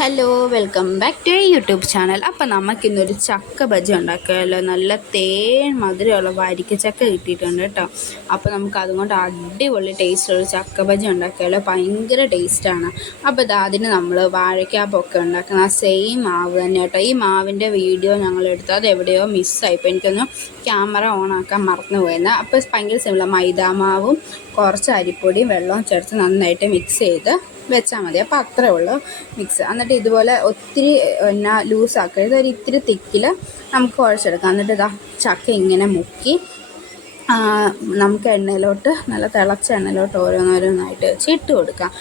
Hello welcome back to YouTube channel. അപ്പോൾ നമുക്കിന്നൊരു ചക്ക ബജി ഉണ്ടാക്കുകയല്ലോ. നല്ല തേൻ മധുരമുള്ള വരിക്കച്ചക്ക കിട്ടിയിട്ടുണ്ട് കേട്ടോ. അപ്പോൾ നമുക്ക് അതുകൊണ്ട് അടിപൊളി ടേസ്റ്റുള്ള ചക്ക ബജി ഉണ്ടാക്കുകയല്ലോ. ഭയങ്കര ടേസ്റ്റാണ്. അപ്പോൾ അതിന് നമ്മൾ വാഴയ്ക്കാപ്പൊക്കെ ഉണ്ടാക്കുന്ന ആ സെയിം മാവ് തന്നെ കേട്ടോ. ഈ മാവിൻ്റെ വീഡിയോ ഞങ്ങളെടുത്തു, അത് എവിടെയോ മിസ്സായിപ്പോൾ. എനിക്കൊന്ന് ക്യാമറ ഓൺ ആക്കാൻ മറന്നു പോയെന്ന്. അപ്പോൾ ഭയങ്കര സിമ്പിളാണ്. മൈദാമാവും കുറച്ച് അരിപ്പൊടിയും വെള്ളവും ചേർത്ത് നന്നായിട്ട് മിക്സ് ചെയ്ത് വെച്ചാൽ മതി. അപ്പോൾ അത്രേ ഉള്ളൂ മിക്സ്. എന്നിട്ട് ഇതുപോലെ ഒത്തിരി ലൂസാക്കരുത്, ഒരു ഇത്തിരി തിക്കിൽ നമുക്ക് കുഴച്ചെടുക്കാം. എന്നിട്ട് ഇതാ ചക്ക ഇങ്ങനെ മുക്കി നമുക്ക് എണ്ണയിലോട്ട്, നല്ല തിളച്ച എണ്ണയിലോട്ട് ഓരോന്നോരോന്നായിട്ട് വെച്ച് ഇട്ട് കൊടുക്കാം.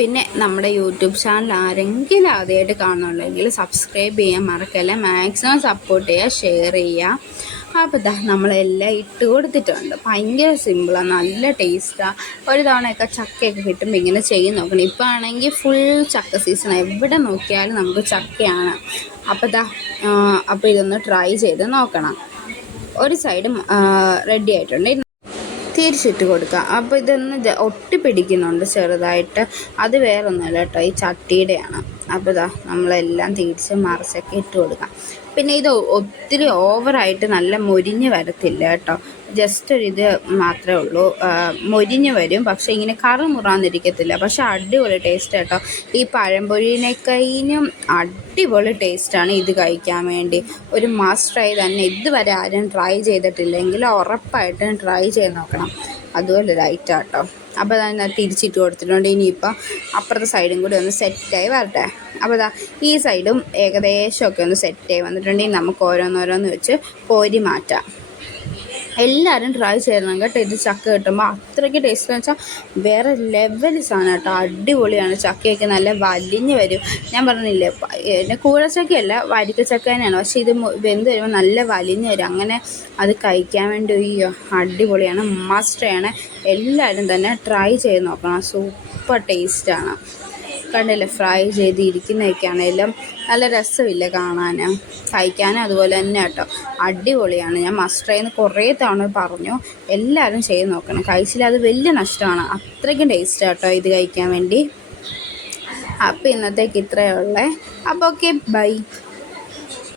പിന്നെ നമ്മുടെ യൂട്യൂബ് ചാനൽ ആരെങ്കിലും ആദ്യമായിട്ട് കാണുന്നുണ്ടെങ്കിൽ സബ്സ്ക്രൈബ് ചെയ്യാൻ മറക്കല്ല. മാക്സിമം സപ്പോർട്ട് ചെയ്യുക, ഷെയർ ചെയ്യുക. അപ്പോൾ ഇതാ നമ്മളെല്ലാം ഇട്ട് കൊടുത്തിട്ടുണ്ട്. ഭയങ്കര സിമ്പിളാണ്, നല്ല ടേസ്റ്റാണ്. ഒരു തവണയൊക്കെ ചക്കയൊക്കെ കിട്ടുമ്പോൾ ഇങ്ങനെ ചെയ്ത് നോക്കണം. ഇപ്പോൾ ആണെങ്കിൽ ഫുൾ ചക്ക സീസണാണ്, എവിടെ നോക്കിയാലും നമുക്ക് ചക്കയാണ്. അപ്പോൾ ഇതൊന്ന് ട്രൈ ചെയ്ത് നോക്കണം. ഒരു സൈഡും റെഡി ആയിട്ടുണ്ട്, തിരിച്ചിട്ട് കൊടുക്കുക. അപ്പോൾ ഇതൊന്ന് ഒട്ടിപ്പിടിക്കുന്നുണ്ട് ചെറുതായിട്ട്, അത് വേറൊന്നുമല്ല കേട്ടോ, ഈ ചട്ടിയുടെയാണ്. അപ്പോൾ നമ്മളെല്ലാം തിരിച്ച് മറിച്ചൊക്കെ ഇട്ട് കൊടുക്കാം. പിന്നെ ഇത് ഒത്തിരി ഓവറായിട്ട് നല്ല മൊരിഞ്ഞ് വരത്തില്ല കേട്ടോ, ജസ്റ്റ് ഒരിത് മാത്രമേ ഉള്ളൂ. മൊരിഞ്ഞ് വരും, പക്ഷേ ഇങ്ങനെ കറുമുറാന്നിരിക്കത്തില്ല. പക്ഷേ അടിപൊളി ടേസ്റ്റ് കേട്ടോ. ഈ പഴംപൊരിനേക്കൈനും അടിപൊളി ടേസ്റ്റാണ് ഇത് കഴിക്കാൻ വേണ്ടി. ഒരു മസ്റ്റ് ട്രൈ തന്നെ. ഇതുവരെ ആരും ട്രൈ ചെയ്തിട്ടില്ലെങ്കിൽ ഉറപ്പായിട്ടും ട്രൈ ചെയ്ത് നോക്കണം. അതുപോലെ ലൈറ്റാണ് കേട്ടോ. അപ്പോൾ ഞാൻ തിരിച്ചിട്ട് കൊടുത്തിട്ടുണ്ട്. ഇനിയിപ്പോൾ അപ്പുറത്തെ സൈഡും കൂടി ഒന്ന് സെറ്റായി വരട്ടെ. അപ്പോൾ ഈ സൈഡും ഏകദേശമൊക്കെ ഒന്ന് സെറ്റായി വന്നിട്ടുണ്ടെങ്കിൽ നമുക്ക് ഓരോന്നോരോന്ന് വെച്ച് കോരി മാറ്റാം. എല്ലാവരും ട്രൈ ചെയ്യണം കേട്ടോ. ഇത് ചക്ക കിട്ടുമ്പോൾ അത്രയ്ക്ക് ടേസ്റ്റ് എന്ന് വെച്ചാൽ വേറെ ലെവൽ സാധനം കേട്ടോ. അടിപൊളിയാണ്. ചക്കയൊക്കെ നല്ല വലിഞ്ഞ് വരും. ഞാൻ പറഞ്ഞില്ലേ, പിന്നെ കൂഴച്ചക്കയല്ല, വരിക്കച്ചക്ക തന്നെയാണ്. പക്ഷേ ഇത് വെന്ത് വരുമ്പോൾ നല്ല വലിഞ്ഞ് വരും. അങ്ങനെ അത് കഴിക്കാൻ വേണ്ടി അടിപൊളിയാണ്, മസ്റ്റാണ്. എല്ലാവരും തന്നെ ട്രൈ ചെയ്ത് നോക്കണം. സൂപ്പർ ടേസ്റ്റാണ്. കണ്ടില്ലേ, ഫ്രൈ ചെയ്തിരിക്കുന്നതൊക്കെ ആണെങ്കിലും നല്ല രസമില്ല കാണാൻ, കഴിക്കാനും അതുപോലെ തന്നെ കേട്ടോ. അടിപൊളിയാണ്. ഞാൻ മസ്റ്റ് ട്രൈ എന്ന് കുറേ തവണ പറഞ്ഞു. എല്ലാവരും ചെയ്ത് നോക്കണം. കഴിച്ചില്ല അത് വലിയ നഷ്ടമാണ്. അത്രയ്ക്കും ടേസ്റ്റ് കേട്ടോ ഇത് കഴിക്കാൻ വേണ്ടി. അപ്പോൾ ഇന്നത്തേക്ക് ഇത്രയേ ഉള്ളേ. അപ്പോൾ ഓക്കെ, ബൈ.